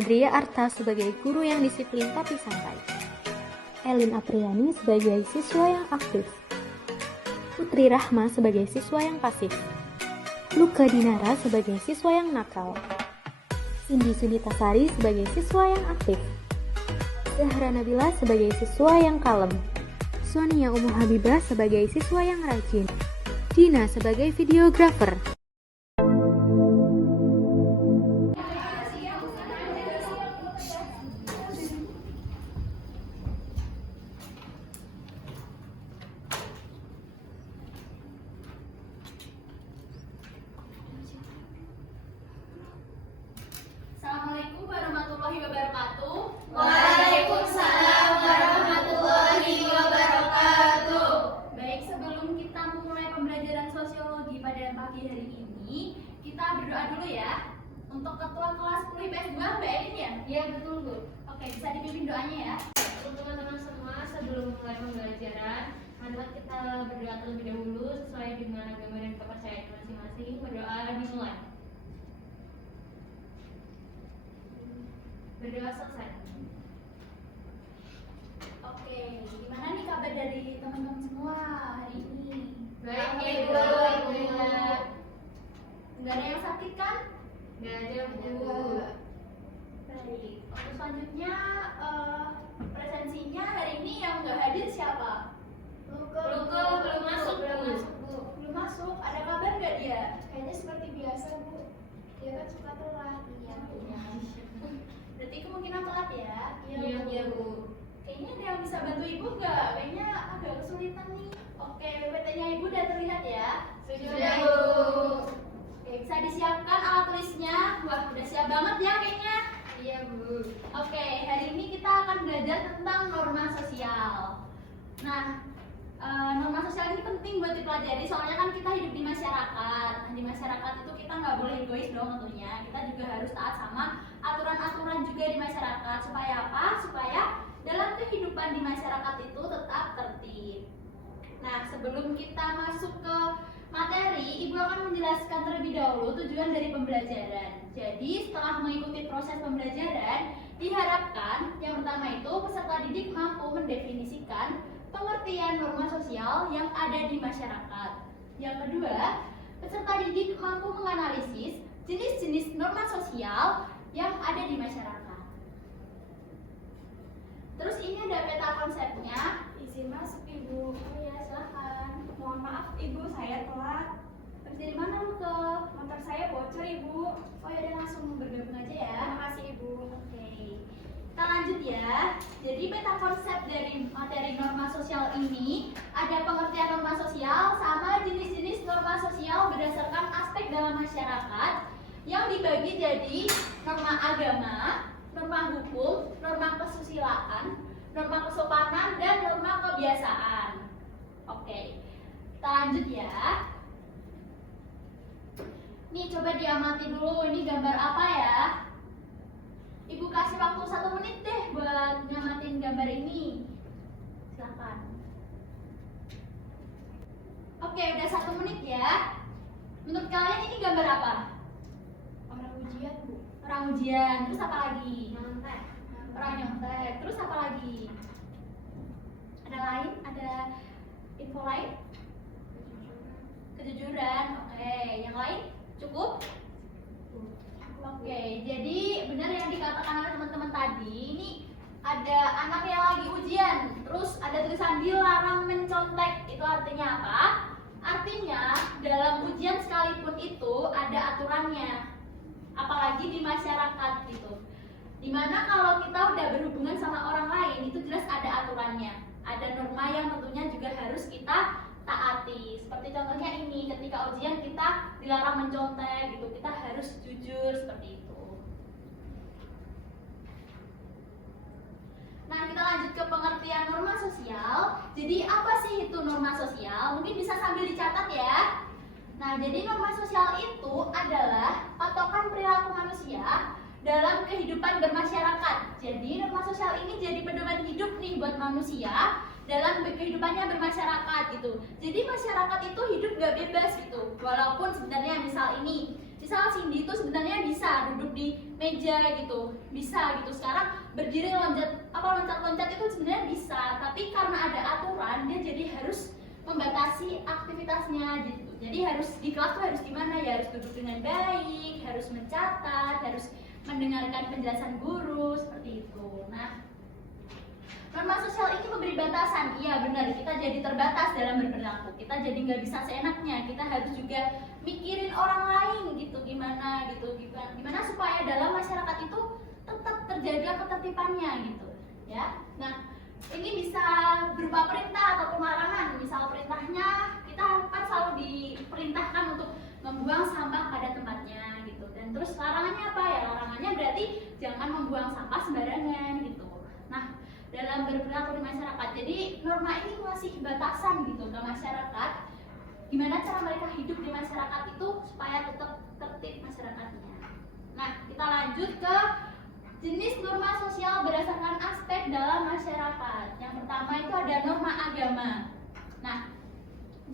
Audria Arta sebagai guru yang disiplin tapi santai. Elin Apriani sebagai siswa yang aktif. Putri Rahma sebagai siswa yang pasif. Luka Dinara sebagai siswa yang nakal. Cindy Suditasari sebagai siswa yang aktif. Zahra Nabila sebagai siswa yang kalem. Sonia Umu Habibah sebagai siswa yang rajin. Dina sebagai videografer. Assalamualaikum warahmatullahi wabarakatuh. Waalaikumsalam warahmatullahi wabarakatuh. Baik, sebelum kita memulai pembelajaran sosiologi pada pagi hari ini, kita berdoa dulu ya. Untuk ketua kelas 10 IPS 2, Mbak Elin ya? Iya betul Bu. Oke, bisa dipimpin doanya ya. Untuk teman-teman semua, sebelum mulai pembelajaran, marilah kita berdoa terlebih dahulu sesuai dengan agama dan kepercayaan masing-masing. Berdoa dimulai. Berdoa selesai. Oke, gimana nih kabar dari teman-teman semua hari ini? Baik Ibu, alhamdulillah. Nggak ada yang sakit kan? Nggak ada Bu. Baik, untuk selanjutnya presensinya hari ini yang nggak hadir siapa? Belum masuk Bu. Belum masuk, ada kabar nggak dia? Kayaknya seperti biasa Bu, dia kan suka telat. Berarti kemungkinan telat ya? Iya Bu. Kayaknya ada yang bisa bantu ibu nggak? Kayaknya agak kesulitan nih. Oke, PPT-nya ibu udah terlihat ya? Sudah Bu. Oke, bisa disiapkan alat tulisnya. Wah, udah siap banget ya kayaknya. Iya Bu. Oke, hari ini kita akan belajar tentang norma sosial. Nah, norma sosial ini penting buat dipelajari soalnya kan kita hidup di masyarakat. Nah, di masyarakat itu kita nggak boleh egois dong tentunya. Kita juga harus taat sama aturan-aturan juga di masyarakat. Supaya apa? Supaya dalam kehidupan di masyarakat itu tetap tertib. Nah, sebelum kita masuk ke materi, Ibu akan menjelaskan terlebih dahulu tujuan dari pembelajaran. Jadi, setelah mengikuti proses pembelajaran, diharapkan yang pertama itu peserta didik mampu mendefinisikan pengertian norma sosial yang ada di masyarakat. Yang kedua, peserta didik mampu menganalisis jenis-jenis norma sosial yang ada di masyarakat. Terus ini ada peta konsepnya. Izin masuk Ibu. Oh ya, silahkan. Mohon maaf Ibu, saya telat. Terus dari mana lu ke? Motor saya bocor Ibu. Oh ya, udah langsung bergabung aja ya. Terima kasih Ibu. Oke, kita lanjut ya. Jadi peta konsep dari materi norma sosial ini ada pengertian norma sosial sama jenis-jenis norma sosial berdasarkan aspek dalam masyarakat yang dibagi jadi norma agama, norma hukum, norma kesusilaan, norma kesopanan, dan norma kebiasaan. Oke, kita lanjut ya. Nih coba diamati dulu, ini gambar apa ya? Ibu kasih waktu 1 menit deh buat nyamatin gambar ini. Silakan. Oke, udah 1 menit ya. Menurut kalian ini gambar apa? Orang ujian Bu. Orang ujian. Terus apa lagi? Nyontek. Orang nyontek. Terus apa lagi? Ada lain? Ada info lain? Kejujuran. Oke, yang lain? Cukup? Oke, jadi benar yang dikatakan oleh teman-teman tadi. Ini ada anak yang lagi ujian, terus ada tulisan dilarang mencontek. Itu artinya apa? Artinya dalam ujian sekalipun itu ada aturannya. Apalagi di masyarakat gitu. Dimana kalau kita udah berhubungan sama orang lain itu jelas ada aturannya. Ada norma yang tentunya juga harus kita taati. Seperti contohnya ini, ketika ujian kita dilarang mencontek gitu, kita harus jujur seperti itu. Nah, kita lanjut ke pengertian norma sosial. Jadi apa sih itu norma sosial? Mungkin bisa sambil dicatat ya. Nah, jadi norma sosial itu adalah patokan perilaku manusia dalam kehidupan bermasyarakat. Jadi norma sosial ini jadi pedoman hidup nih buat manusia dalam kehidupannya bermasyarakat gitu. Jadi masyarakat itu hidup gak bebas gitu. Walaupun sebenarnya misal ini Misal Cindy itu sebenarnya bisa duduk di meja gitu, bisa gitu. Sekarang berdiri loncat-loncat itu sebenarnya bisa, tapi karena ada aturan dia jadi harus membatasi aktivitasnya gitu. Jadi harus di kelas tuh harus gimana ya, harus duduk dengan baik, harus mencatat, harus mendengarkan penjelasan guru seperti itu. Nah, norma sosial ini memberi batasan. Iya benar, kita jadi terbatas dalam berperilaku. Kita jadi nggak bisa seenaknya. Kita harus juga mikirin orang lain gitu, gimana supaya dalam masyarakat itu tetap terjaga ketertibannya gitu, ya. Nah, ini bisa berupa perintah ataupun larangan. Misal perintahnya kita kan selalu diperintahkan untuk membuang sampah pada tempatnya gitu. Dan terus larangannya apa ya? Larangannya berarti jangan membuang sampah sembarangan gitu. Nah, dalam berperilaku di masyarakat. Jadi norma ini masih batasan gitu ke masyarakat. Gimana cara mereka hidup di masyarakat itu supaya tetap tertib masyarakatnya. Nah, kita lanjut ke jenis norma sosial berdasarkan aspek dalam masyarakat. Yang pertama itu ada norma agama. Nah,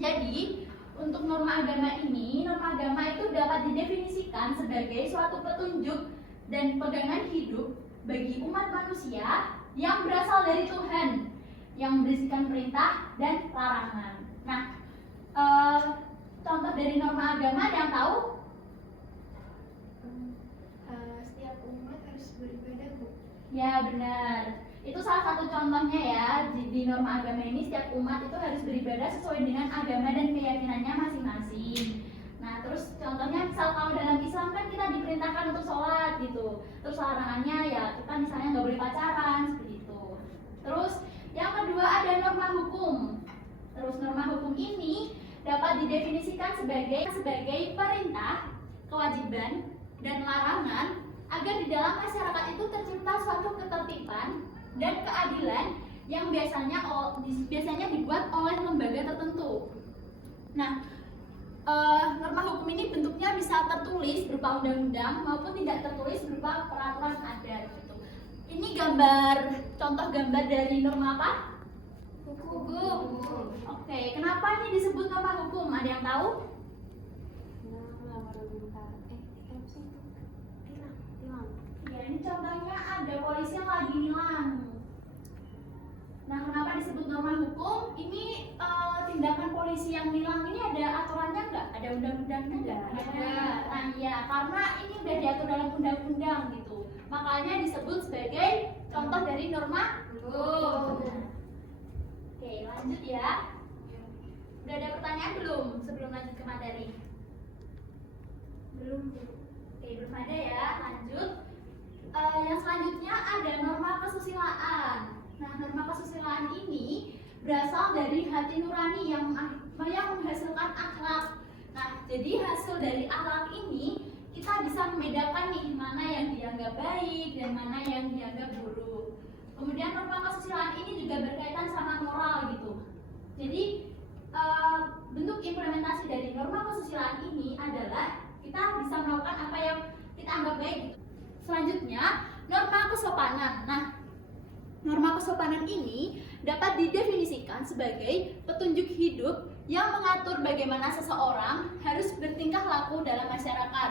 jadi untuk norma agama itu dapat didefinisikan sebagai suatu petunjuk dan pegangan hidup bagi umat manusia yang berasal dari Tuhan, yang berisikan perintah dan larangan. Nah, contoh dari norma agama ada yang tahu? Setiap umat harus beribadah, Bu. Ya benar, itu salah satu contohnya ya. Di norma agama ini setiap umat itu harus beribadah sesuai dengan agama dan keyakinannya masing-masing. Nah terus contohnya misal kalau dalam Islam kan kita diperintahkan untuk sholat gitu. Terus larangannya ya kita misalnya nggak boleh pacaran seperti itu. Terus yang kedua ada norma hukum. Terus norma hukum ini dapat didefinisikan sebagai perintah, kewajiban, dan larangan agar di dalam masyarakat itu tercipta suatu ketertiban dan keadilan yang biasanya dibuat oleh lembaga tertentu. Nah, norma hukum ini bentuknya bisa tertulis berupa undang-undang maupun tidak tertulis berupa peraturan adat. Gitu. Ini contoh gambar dari norma apa? Hukum. Oke, kenapa ini disebut norma hukum? Ada yang tahu? Ya, ini contohnya ada polisi yang lagi nilang. Nah, kenapa disebut norma hukum? Ini tindakan polisi yang nilang ini ada aturannya nggak? Ada undang-undangnya nggak? Ada. Nah, ya, karena ini udah diatur dalam undang-undang gitu. Makanya disebut sebagai contoh dari norma hukum. Oke, lanjut ya. Udah ada pertanyaan belum sebelum lanjut ke materi? Belum. Oke, belum ada ya. Lanjut. Yang selanjutnya ada norma kesusilaan. Nah, norma kesusilaan ini berasal dari hati nurani yang menghasilkan akhlak. Nah, jadi hasil dari akhlak ini kita bisa membedakan nih mana yang dianggap baik dan mana yang dianggap buruk. Kemudian norma kesusilaan ini juga berkaitan sama moral gitu. Jadi bentuk implementasi dari norma kesusilaan ini adalah kita bisa melakukan apa yang kita anggap baik. Selanjutnya, norma kesopanan. Nah, norma kesopanan ini dapat didefinisikan sebagai petunjuk hidup yang mengatur bagaimana seseorang harus bertingkah laku dalam masyarakat.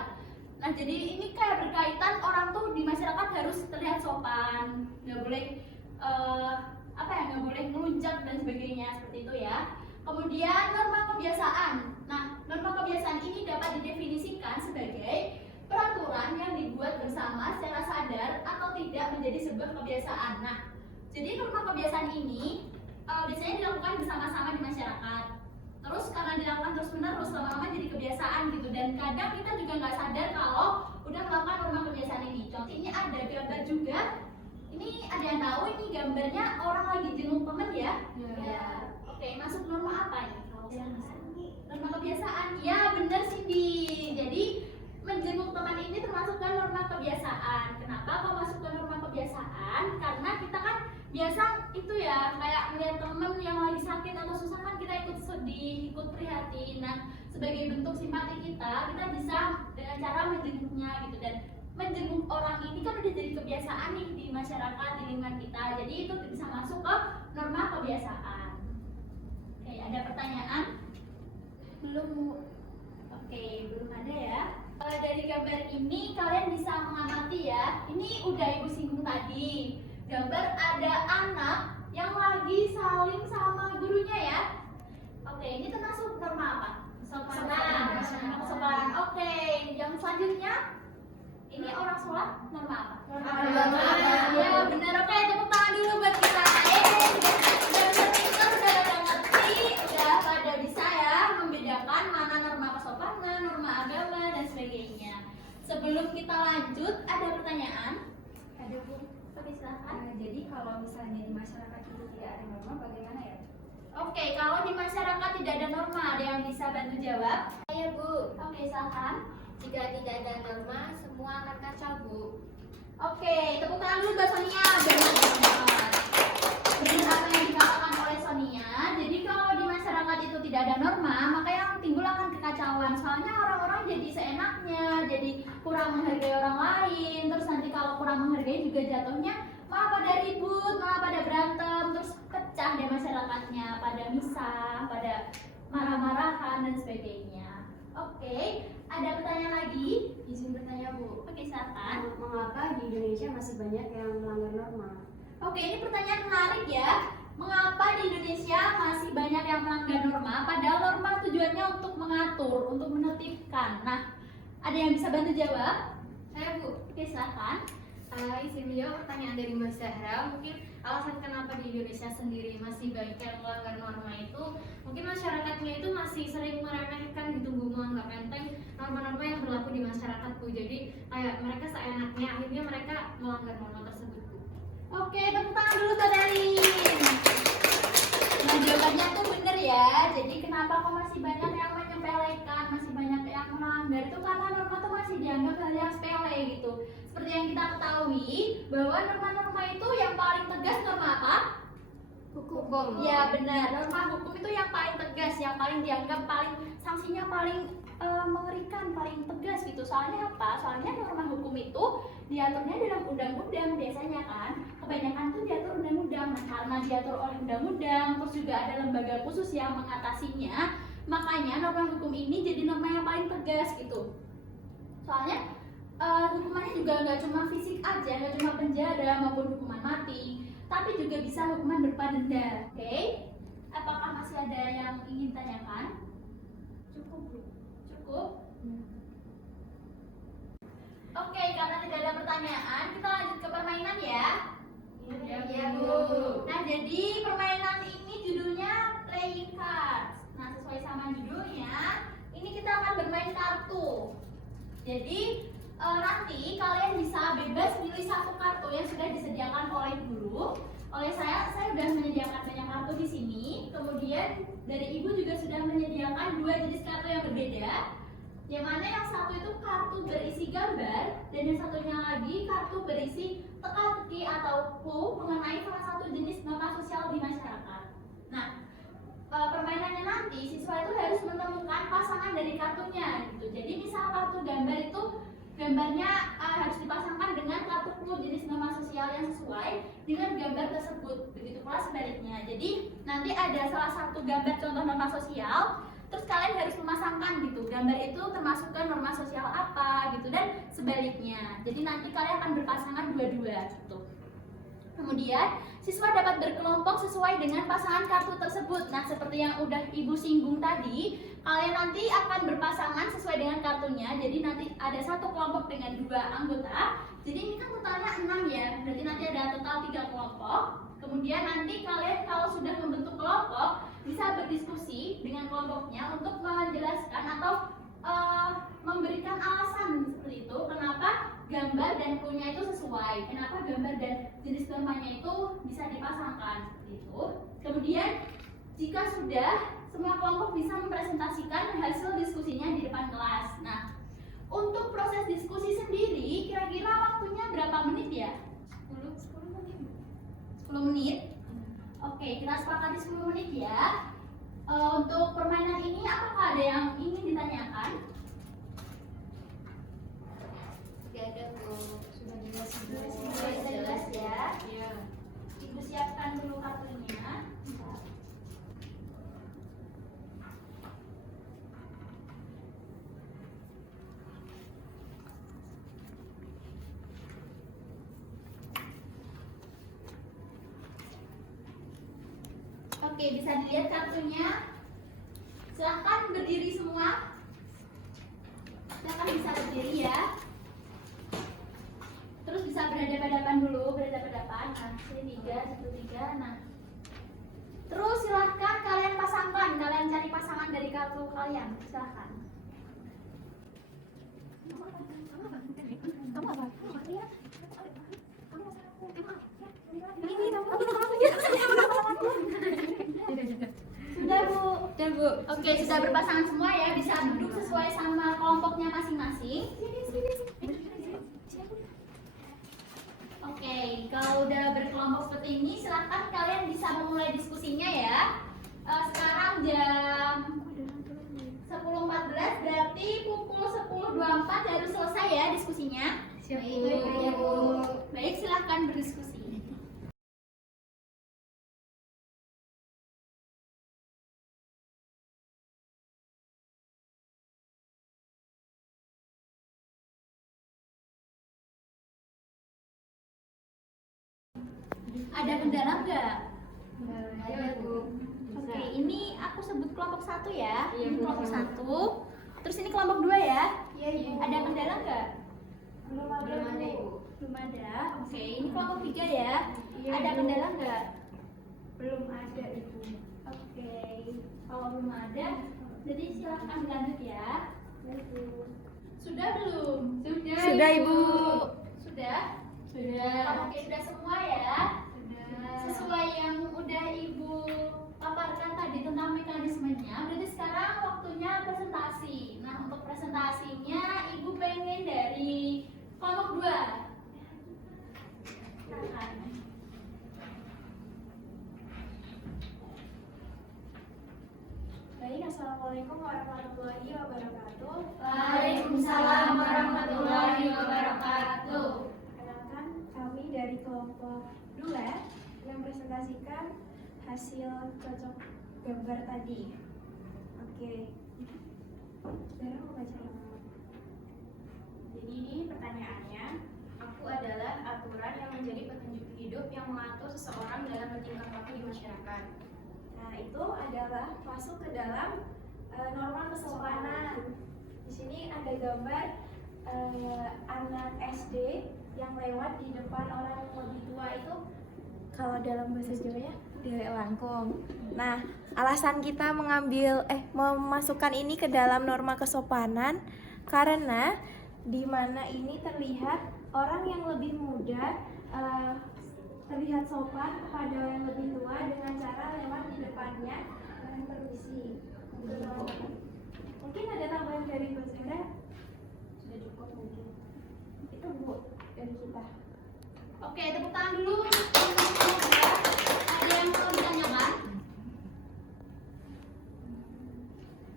Nah, jadi ini kayak berkaitan orang tuh di masyarakat harus terlihat sopan, nggak boleh nggak boleh ngelunjak dan sebagainya seperti itu ya. Kemudian norma kebiasaan. Nah, norma kebiasaan ini dapat didefinisikan sebagai peraturan yang dibuat bersama secara sadar atau tidak menjadi sebuah kebiasaan. Nah, jadi norma kebiasaan ini biasanya dilakukan bersama-sama di masyarakat. Terus karena dilakukan terus-menerus lama-lama jadi kebiasaan gitu. Dan kadang kita juga nggak sadar kalau udah melakukan norma kebiasaan ini. Contoh ini ada gambar juga. Ini ada yang tahu ini gambarnya orang lagi jenguk temen ya? Ya. Oke, masuk norma apa ini? Norma kebiasaan. Ya, bener Cindy. Jadi menjenguk teman ini termasuk ke norma kebiasaan. Kenapa kok masuk ke norma kebiasaan? Karena kita kan biasa itu ya kayak melihat temen yang lagi sakit atau susah kan kita ikut sedih, ikut prihatin. Nah, sebagai bentuk simpati kita bisa dengan cara menjenguknya gitu. Dan menjenguk orang ini kan udah jadi kebiasaan nih di masyarakat, di lingkungan kita. Jadi itu bisa masuk ke norma kebiasaan. Oke, ada pertanyaan? Belum. Oke, belum ada ya. Dari ini kalian bisa mengamati ya. Ini udah Ibu singgung tadi. Gambar ada anak yang lagi saling sama gurunya ya. Oke, ini termasuk norma apa? Kesopanan. Oke, yang selanjutnya ini orang sholat norma apa? Norma. Ya benar. Oke, tepuk tangan dulu buat kita. Udah pintar, udah pada ngerti, udah pada bisa ya membedakan mana norma kesopanan, norma agama dan sebagainya. Sebelum kita lanjut, ada pertanyaan? Ada Bu. Oke, silakan. Jadi kalau misalnya di masyarakat itu tidak ada norma, bagaimana ya? Oke, kalau di masyarakat tidak ada norma, ada yang bisa bantu jawab? Saya Bu, Oke, silakan. jika tidak ada norma, semua akan kacau Bu. Oke, tepuk tangan dulu buat Sonia. Benar banget. Benar apa yang dikatakan oleh Sonia. Jadi kalau di masyarakat itu tidak ada norma, maka yang timbul akan kekacauan. Soalnya orang-orang jadi seenaknya, jadi kurang menghargai orang lain. Terus nanti kalau kurang menghargai juga jatuhnya malah pada ribut, malah pada berantem, terus pecah deh masyarakatnya, pada misah, pada marah-marahan dan sebagainya. Oke, ada pertanyaan lagi? Izin bertanya Bu. Oke, silakan. Mengapa di Indonesia masih banyak yang melanggar norma? Oke, ini pertanyaan menarik ya. Mengapa di Indonesia masih banyak yang melanggar norma? Padahal norma tujuannya untuk mengatur, untuk menertibkan. Nah, ada yang bisa bantu jawab? Saya Bu, Oke, silakan. izin menjawab pertanyaan dari Mbak Zahra. Mungkin alasan kenapa di Indonesia sendiri masih banyak yang melanggar norma itu, mungkin masyarakatnya itu masih sering meremehkan gitu Bu, menganggap enteng norma-norma yang berlaku di masyarakat Bu. Jadi kayak mereka seenaknya, akhirnya mereka melanggar norma tersebut Bu. Oke, tepuk tangan dulu Kak Dalin. Nah, jawabannya tuh bener ya. Jadi kenapa kok masih banyak yang menyepelekan, masih banyak yang melanggar itu karena norma tuh masih dianggap hal yang sepele gitu. Seperti yang kita ketahui bahwa norma-norma itu yang paling tegas norma apa? Hukum. Ya benar, norma hukum itu yang paling tegas, yang paling dianggap paling sanksinya paling mengerikan, paling tegas gitu. Soalnya apa? Soalnya norma hukum itu diaturnya dalam undang-undang biasanya kan. Kebanyakan tuh diatur undang-undang. Nah, karena diatur oleh undang-undang, terus juga ada lembaga khusus yang mengatasinya. Makanya norma hukum ini jadi norma yang paling tegas gitu. Soalnya hukumannya juga nggak cuma fisik aja, nggak cuma penjara maupun hukuman mati, tapi juga bisa hukuman berupa denda. Oke? Apakah masih ada yang ingin tanyakan? Cukup Bu. Cukup? Oke, karena tidak ada pertanyaan, kita lanjut ke permainan ya. Iya Bu. Nah, jadi permainan ini judulnya playing cards. Nah, sesuai sama judulnya, ini kita akan bermain kartu. Jadi nanti kalian bisa bebas pilih satu kartu yang sudah disediakan oleh guru. Oleh saya sudah menyediakan banyak kartu di sini. Kemudian dari ibu juga sudah menyediakan dua jenis kartu yang berbeda. Yang mana yang satu itu kartu berisi gambar dan yang satunya lagi kartu berisi teka-teki atau clue mengenai salah satu jenis norma sosial di masyarakat. Nah, permainannya nanti siswa itu harus menemukan pasangan dari kartunya gitu. Jadi misal kartu gambar itu gambarnya harus dipasangkan dengan kartu clue jenis norma sosial yang sesuai dengan gambar tersebut. Begitu pula sebaliknya. Jadi nanti ada salah satu gambar contoh norma sosial, terus kalian harus memasangkan gitu gambar itu termasuk ke norma sosial apa gitu dan sebaliknya. Jadi nanti kalian akan berpasangan dua-dua gitu. Kemudian siswa dapat berkelompok sesuai dengan pasangan kartu tersebut. Nah, seperti yang udah ibu singgung tadi, kalian nanti akan berpasangan sesuai dengan kartunya. Jadi nanti ada satu kelompok dengan dua anggota. Jadi ini kan totalnya 6 ya. Berarti nanti ada total 3 kelompok. Kemudian nanti kalian kalau sudah membentuk kelompok bisa berdiskusi dengan kelompoknya untuk menjelaskan atau memberikan alasan seperti itu kenapa gambar dan clue-nya itu sesuai, kenapa gambar dan jenis normanya itu bisa dipasangkan seperti itu. Kemudian jika sudah, semua kelompok bisa mempresentasikan hasil diskusinya di depan kelas. Nah, untuk proses diskusi sendiri kira-kira waktunya berapa menit ya? 10 menit. 10 menit. Oke, kita sepakati 10 menit ya. Untuk permainan ini apakah ada yang ingin ditanyakan? Tidak ada Bu. Sudah jelas Sudah jelas ya. Iya. Ibu siapkan dulu kartunya. Oke, bisa dilihat kartunya. Silahkan berdiri semua. Silahkan bisa berdiri ya. Terus bisa berhadapan-hadapan dulu, berhadapan-hadapan. Nah, sini 3, 1, 3. Nah, terus silahkan kalian pasangkan, kalian cari pasangan dari kartu kalian. Silahkan. Kamu apa? Sudah Bu. Dan Bu, Oke, sudah berpasangan semua ya. Bisa duduk sesuai sama kelompoknya masing-masing. Oke, kalau udah berkelompok seperti ini, silahkan kalian bisa memulai diskusinya ya. Sekarang jam 10.14, berarti pukul 10.24 harus selesai ya diskusinya. siap Baik, Bu. Baik, silahkan berdiskusi. Ada kendala nggak? Ayo Bu. Oke, ini aku sebut kelompok 1 ya. Iya, Ini Bu. kelompok 1. Terus ini kelompok 2 ya. Iya, Ibu. Ada kendala nggak? Belum ada, Belum ada, Bu. Ibu. Belum ada. Oke, ini kelompok 3 ya. Iya, Ada Bu. kendala nggak? Belum ada, Ibu. Oke, kalau belum ada, jadi silahkan lanjut ya. Ya, Bu. Sudah belum? Sudah, Ibu. Sudah? Sudah. Oke, sudah semua ya. Sesuai yang udah Ibu paparkan tadi tentang mekanismenya, berarti sekarang waktunya presentasi. Nah, untuk presentasinya Ibu pengen dari kelompok 2. Silakan. Baik, Assalamualaikum warahmatullahi wabarakatuh. Waalaikumsalam warahmatullahi wabarakatuh. Kenalkan, kami dari kelompok 2 yang presentasikan hasil cocok gambar tadi. Oke. Sekarang mau baca yang mana? Jadi ini pertanyaannya, aku adalah aturan yang menjadi petunjuk hidup yang mengatur seseorang dalam bertingkah laku di masyarakat. Nah, itu adalah masuk ke dalam norma kesopanan. Di sini ada gambar anak SD yang lewat di depan orang yang lebih tua itu, kalau dalam bahasa Jawanya derek langkung. Nah, alasan kita memasukkan ini ke dalam norma kesopanan karena di mana ini terlihat orang yang lebih muda terlihat sopan kepada orang yang lebih tua dengan cara lewat di depannya dengan permisi. Mungkin ada tambahan dari Bu Zahra? Sudah cukup mungkin. Itu Bu dari kita. Oke, tepuk tangan dulu. Ada yang mau ditanyakan?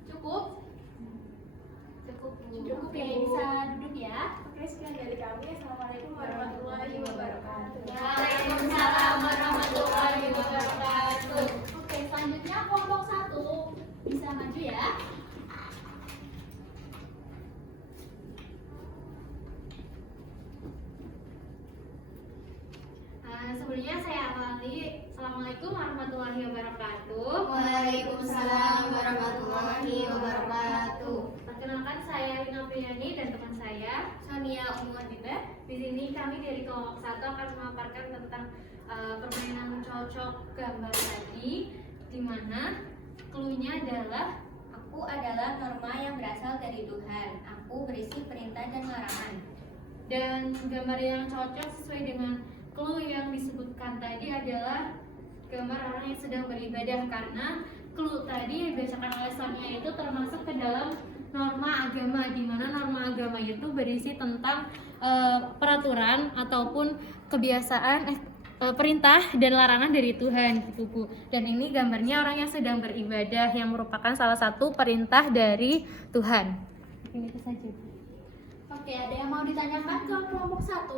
Cukup? Cukup ya, bisa duduk ya. Oke, sekian dari kami. Assalamualaikum warahmatullahi wabarakatuh. Waalaikumsalam warahmatullahi wabarakatuh. Oke, selanjutnya kelompok 1 bisa maju ya. Sebelumnya saya awali. Assalamualaikum warahmatullahi wabarakatuh. Waalaikumsalam warahmatullahi wabarakatuh. Perkenalkan, saya Lina Priyani dan teman saya Sonia Umuadita. Di sini kami dari kelompok 1 akan memaparkan tentang permainan cocok gambar tadi, di mana clue-nya adalah Aku adalah norma yang berasal dari Tuhan. Aku berisi perintah dan larangan. dan gambar yang cocok sesuai dengan clue yang disebutkan tadi adalah gambar orang yang sedang beribadah, karena clue tadi yang dibacakan oleh Sonia itu termasuk ke dalam norma agama, di mana norma agama itu berisi tentang peraturan ataupun kebiasaan perintah dan larangan dari Tuhan gitu Bu. Dan ini gambarnya orang yang sedang beribadah yang merupakan salah satu perintah dari Tuhan. Mungkin itu saja Bu. Oke, ada yang mau ditanyakan ke kelompok 1?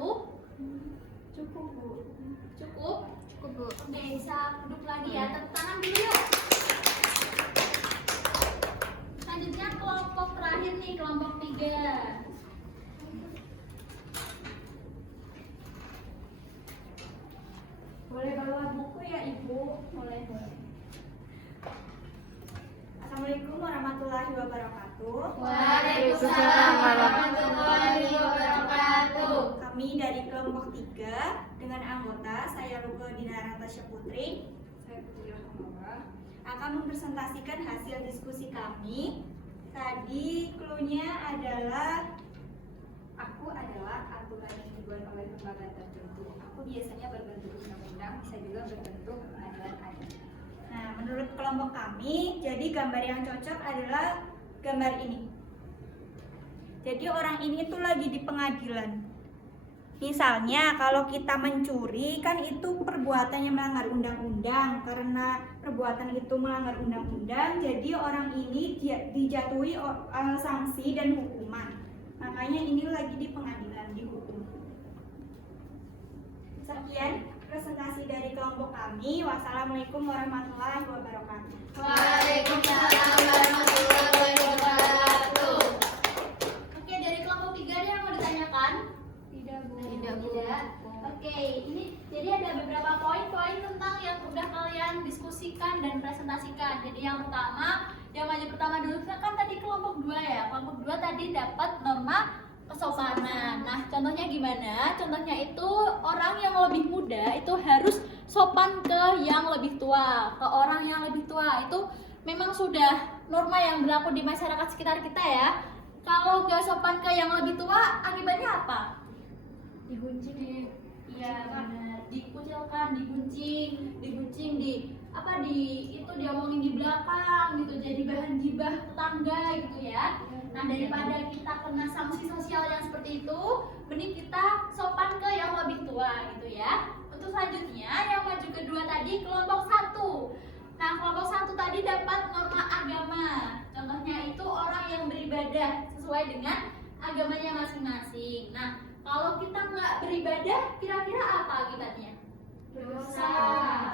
Cukup, Bu. Cukup? Cukup Bu. Oke, bisa duduk lagi ya. Tepuk tangan dulu yuk. Selanjutnya kelompok terakhir nih, kelompok 3. Boleh bawa buku ya, Ibu? Boleh. warahmatullahi wabarakatuh. Waalaikumsalam warahmatullahi wabarakatuh. Kami dari kelompok 3 dengan anggota saya Luka Dinara Tasya Putri, saya Putri Rahmawa, akan mempresentasikan hasil diskusi kami. Tadi clue-nya adalah aku adalah aturan yang dibuat oleh lembaga tertentu. Aku biasanya berbentuk undang-undang, bisa juga berbentuk aturan adat. Nah, menurut kelompok kami, jadi gambar yang cocok adalah gambar ini. Jadi orang ini tuh lagi di pengadilan. Misalnya kalau kita mencuri kan itu perbuatan yang melanggar undang-undang. Karena perbuatan itu melanggar undang-undang, jadi orang ini dijatuhi sanksi dan hukuman. Makanya ini lagi di pengadilan, dihukum. Sekian presentasi dari kelompok kami. Wassalamualaikum warahmatullahi wabarakatuh. Waalaikumsalam warahmatullahi wabarakatuh. Oke, dari kelompok 3 ada yang mau ditanyakan? Tidak, Bu. Tidak. Oke, ini jadi ada beberapa poin-poin tentang yang udah kalian diskusikan dan presentasikan. Jadi yang pertama, yang maju pertama dulu kan tadi kelompok 2 ya. Kelompok 2 tadi dapat norma kesopanan. Nah, contohnya gimana? Contohnya itu orang yang lebih muda itu harus sopan ke yang lebih tua, ke orang yang lebih tua. Itu memang sudah norma yang berlaku di masyarakat sekitar kita ya. Kalau nggak sopan ke yang lebih tua, akibatnya apa? Digunjing. Iya benar, dikucilkan, diguncing, itu diomongin di belakang gitu, jadi bahan gibah tetangga gitu ya. Nah, daripada kita kena sanksi sosial yang seperti itu, mending kita sopan ke yang lebih tua gitu ya. Untuk selanjutnya yang maju kedua tadi kelompok 1. Nah, kelompok 1 tadi dapat norma agama. Contohnya itu orang yang beribadah sesuai dengan agamanya masing-masing. Nah, kalau kita nggak beribadah, kira-kira apa akibatnya? Dosa.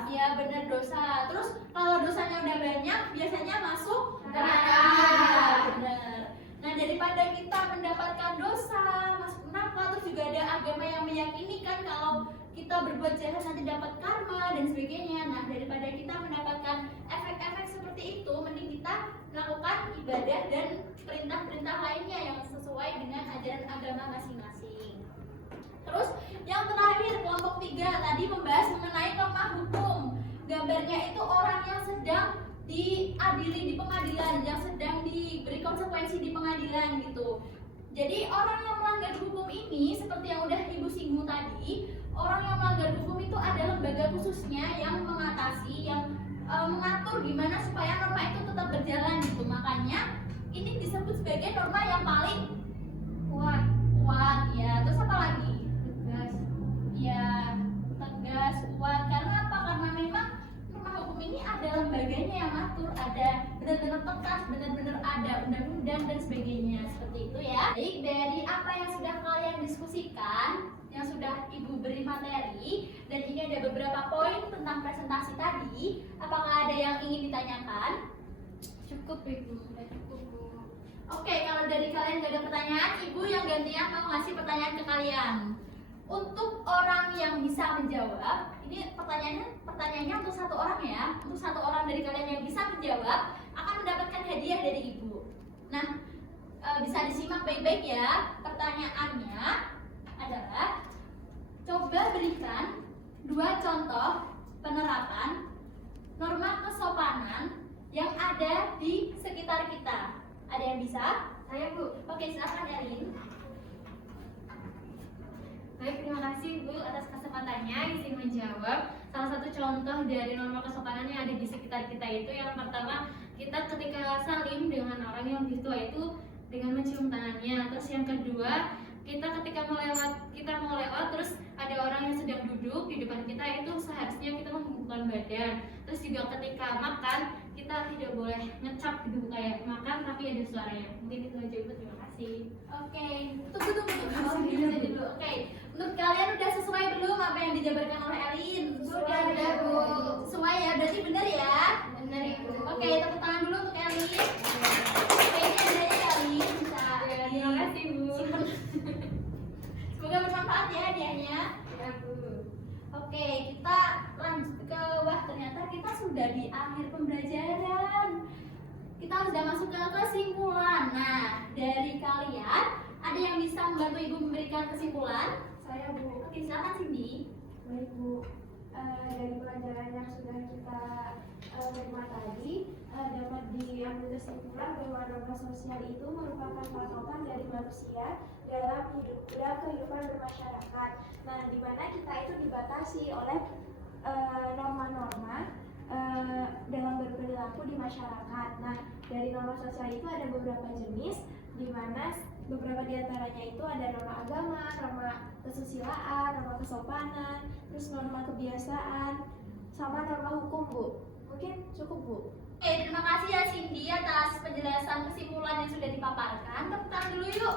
Iya benar, dosa. Terus kalau dosanya udah banyak, biasanya masuk Neraka. Benar. Nah, daripada kita mendapatkan dosa, masuk neraka, terus juga ada agama yang meyakini kan kalau kita berbuat jahat nanti dapat karma dan sebagainya. Nah, daripada kita mendapatkan efek-efek seperti itu, mending kita melakukan ibadah dan perintah-perintah lainnya yang sesuai dengan ajaran agama masing-masing. Terus yang terakhir kelompok 3 tadi membahas mengenai norma hukum. Gambarnya itu orang yang sedang diadili di pengadilan, yang sedang diberi konsekuensi di pengadilan gitu. Jadi orang yang melanggar hukum ini seperti yang udah Ibu singgung tadi, orang yang melanggar hukum itu ada lembaga khususnya yang mengatasi, yang mengatur gimana supaya norma itu tetap berjalan gitu. Makanya ini disebut sebagai norma yang paling kuat ya. Terus apa lagi? Ya, tegas, kuat. Karena apa? Karena memang norma hukum ini ada lembaganya yang ngatur, ada benar-benar tegas, benar-benar ada undang-undang dan sebagainya. Seperti itu ya. Baik, dari apa yang sudah kalian diskusikan, yang sudah Ibu beri materi, dan ini ada beberapa poin tentang presentasi tadi. Apakah ada yang ingin ditanyakan? Cukup Ibu, sudah cukup Bu. Oke, kalau dari kalian gak ada pertanyaan, Ibu yang gantian mau ngasih pertanyaan ke kalian. Untuk orang yang bisa menjawab, ini pertanyaannya untuk 1 orang ya. Untuk 1 orang dari kalian yang bisa menjawab akan mendapatkan hadiah dari Ibu. Nah, bisa disimak baik-baik ya. Pertanyaannya adalah, coba berikan 2 contoh penerapan norma kesopanan yang ada di sekitar kita. Ada yang bisa? Saya Bu. Oke, silakan Elin. Baik, terima kasih Bu atas kesempatannya izin menjawab. Salah satu contoh dari norma kesopanan yang ada di sekitar kita itu yang pertama, kita ketika salim dengan orang yang lebih tua itu dengan mencium tangannya. Terus yang kedua, kita ketika mau lewat terus ada orang yang sedang duduk di depan kita, itu seharusnya kita membungkukkan badan. Terus juga ketika makan, kita tidak boleh ngecap gitu kayak makan tapi ada suaranya. Mungkin itu aja Bu, terima kasih. Oke, tunggu. Oke, menurut kalian udah sesuai belum apa yang dijabarkan oleh Elin? Sudah, Bu. Sesuai ya, berarti benar ya? Benar Ibu. Oke, tepuk tangan dulu untuk Elin. Oke, ini hadiahnya Elin, bisa. Terima kasih Bu. Semoga bermanfaat ya hadiahnya. Ya Bu. Oke, kita lanjut ke ternyata kita sudah di akhir pembelajaran. Kita harus sudah masuk ke kesimpulan. Nah, dari kalian ada yang bisa membantu Ibu memberikan kesimpulan? Saya Bu. Oke, silakan Cindy. Baik Bu, dari pelajaran yang sudah kita terima tadi dapat diambil kesimpulan bahwa norma sosial itu merupakan patokan dari manusia dalam kehidupan bermasyarakat. Nah, di mana kita itu dibatasi oleh norma-norma dalam berperilaku di masyarakat. Nah, dari norma sosial itu ada beberapa jenis, di mana beberapa diantaranya itu ada norma agama, norma kesusilaan, norma kesopanan, terus norma kebiasaan, sama norma hukum Bu. Mungkin cukup Bu. Oke, terima kasih ya Cindy atas penjelasan kesimpulan yang sudah dipaparkan. Tepuk tangan dulu yuk.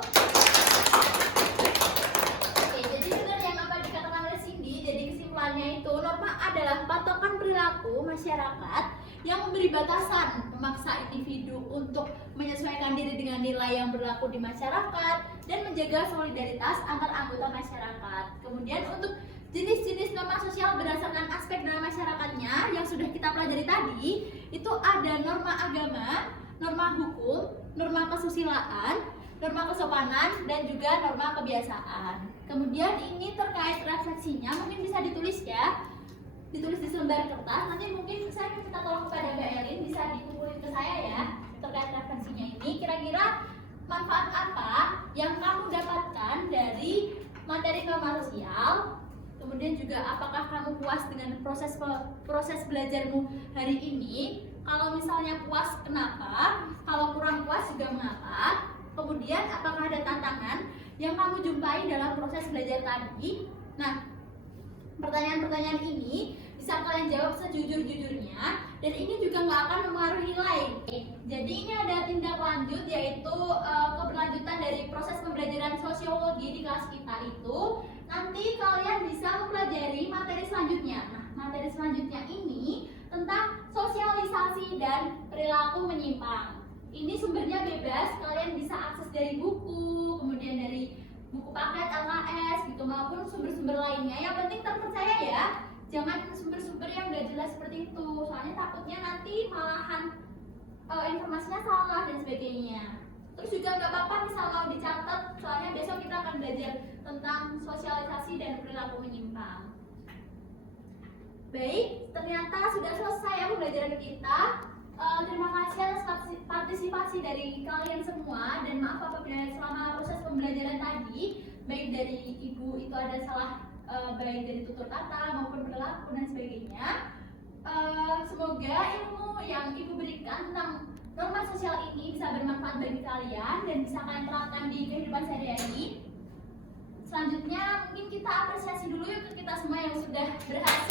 Oke, jadi benar yang apa dikatakan oleh Cindy. Jadi kesimpulannya itu norma adalah patokan perilaku masyarakat yang memberi batasan, memaksa individu untuk menyesuaikan diri dengan nilai yang berlaku di masyarakat dan menjaga solidaritas antar anggota masyarakat. Kemudian untuk jenis-jenis norma sosial berdasarkan aspek dalam masyarakatnya yang sudah kita pelajari tadi, itu ada norma agama, norma hukum, norma kesusilaan, norma kesopanan, dan juga norma kebiasaan. Kemudian ini terkait refleksinya mungkin bisa ditulis ya, ditulis di selembar kertas. Nanti mungkin saya minta tolong kepada Mbak Elin bisa dikumpulin ke saya ya terkait refleksinya ini. Kira-kira manfaat apa yang kamu dapatkan dari materi norma sosial? Kemudian juga apakah kamu puas dengan proses belajarmu hari ini? Kalau misalnya puas, kenapa? Kalau kurang puas juga mengapa? Kemudian apakah ada tantangan yang kamu jumpai dalam proses belajar tadi? Nah, pertanyaan-pertanyaan ini bisa kalian jawab sejujur-jujurnya, dan ini juga nggak akan mempengaruhi nilai. Jadi ini ada tindak lanjut, yaitu keberlanjutan dari proses pembelajaran sosiologi di kelas kita itu. Nanti kalian bisa mempelajari materi selanjutnya. Nah, materi selanjutnya ini tentang sosialisasi dan perilaku menyimpang. Ini sumbernya bebas, kalian bisa akses dari buku, kemudian dari buku paket LKS gitu, maupun sumber-sumber lainnya. Yang penting terpercaya ya, jangan sumber-sumber yang gak jelas seperti itu, soalnya takutnya nanti malahan informasinya salah dan sebagainya. Terus juga nggak apa-apa misal mau dicatat, soalnya besok kita akan belajar tentang sosialisasi dan perilaku menyimpang. Baik, ternyata sudah selesai pembelajaran kita. Terima kasih atas partisipasi dari kalian semua, dan maaf apabila selama proses pembelajaran tadi baik dari ibu itu ada salah, baik dari tutur kata maupun perilaku dan sebagainya. Semoga ilmu yang ibu berikan tentang norma sosial ini bisa bermanfaat bagi kalian dan bisa kalian terapkan di kehidupan sehari-hari. Selanjutnya mungkin kita apresiasi dulu yuk ke kita semua yang sudah berhasil